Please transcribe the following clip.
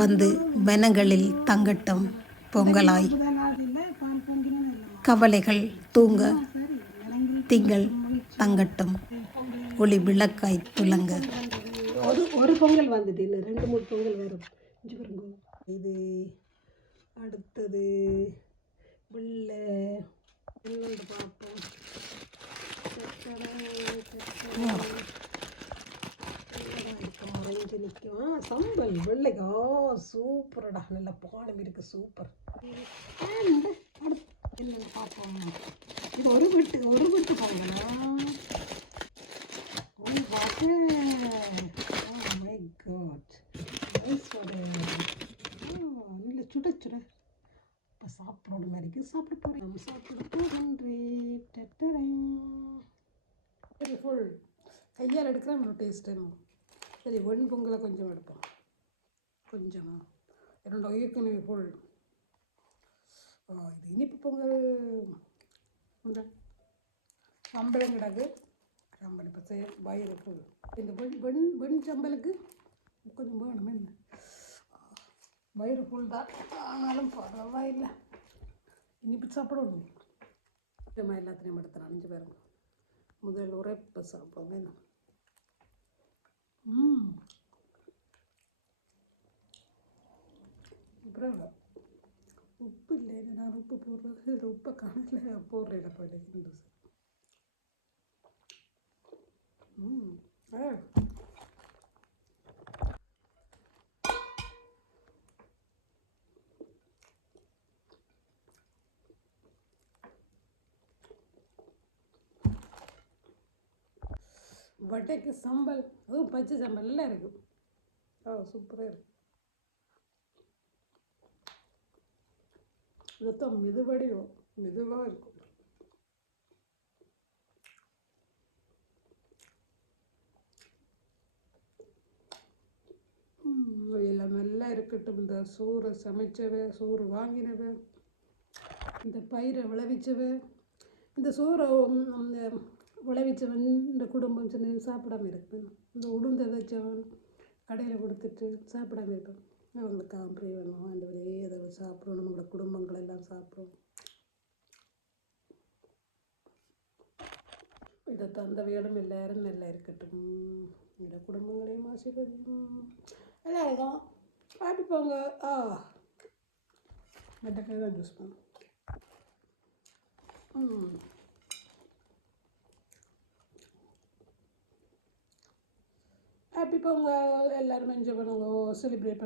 வந்து வனங்களில் தங்கட்டும் பொங்கலாய். கவலைகள் தூங்க திங்கள் தங்கட்டும் ஒளி விளக்காய் துலங்க. ஒரு பொங்கல் வந்துட்டு இல்லை 2-3 பொங்கல் வரும். இது அடுத்தது வெள்ளை என்னென்று பார்ப்போம். மறைஞ்சு நிற்கும் சம்பல் வெள்ளைக்கா சூப்பரடா, நல்ல பாடம் இருக்கு, சூப்பர். என்னென்னு பார்ப்போம். இது ஒரு விட்டு பொங்கலா நல்ல சுட சுட இப்போ சாப்பிடோட மாதிரி சாப்பிட போகிறேன். சாப்பிட போகிறேன். சரி, ஃபுல் கையால் எடுக்கிறேன். நம்ம டேஸ்ட்டு சரி. பொங்கலை கொஞ்சம் எடுப்போம். கொஞ்சமாக 2 ஏற்கனவே ஃபுல். இது இனிப்பு பொங்கல் இந்த சம்பளம் கிடக்கு. சம்பளம் இப்போ வயிறு ஃபுல். இந்த வெண் சம்பலுக்கு கொஞ்சம் வேணுமே, என்ன வயிறு ஃபுல் தான். ஆனாலும் பரவாயில்லை, இனிப்பு சாப்பிடணும். கொஞ்சமாக எல்லாத்தையும் எடுத்து 5 பேரும் முதல் உரைப்பு சாப்பிடுவோம். என்ன அப்புறம் உப்பு இல்லை, நான் உப்பு போடுறது இதில் உப்பை காணல, போடுறேன் போயிட்டு. வடைக்கு சம்பல், அதுவும் பச்சை சம்பல் எல்லாம் இருக்கும். சூப்பராக இருக்கும். இதைத்தான் மெதுவாக இருக்கும். எல்லாம் நல்லா இருக்கட்டும். இந்த சோறு சமைச்சவ, சோறு வாங்கினவ, இந்த பயிரை விளைவிச்சவ, இந்த சோறை அந்த விளைவிச்சவன் இந்த குடும்பம் சின்ன சாப்பிடாம இருப்பேன். இந்த உளுந்த வச்சவன் கடையில் கொடுத்துட்டு சாப்பிடாம இருப்பேன். அவங்களுக்கு காம்பரி வேணும், அந்த ஒரே அதை சாப்பிடணும். நம்மளோட குடும்பங்கள் எல்லாம் சாப்பிடும். இதை தந்த வேடம் எல்லாரும் நல்லா இருக்கட்டும். இந்த குடும்பங்களையும் ஆசீர்வதிக்கும். எல்லாருக்கும் ஹாப்பி பொங்கல். மெட்டக்காய் தான் ஜூஸ் பண்ணும். ஹாப்பி பொங்கல். எல்லோரும் என்ஜாய் பண்ணுங்க, செலிப்ரேட்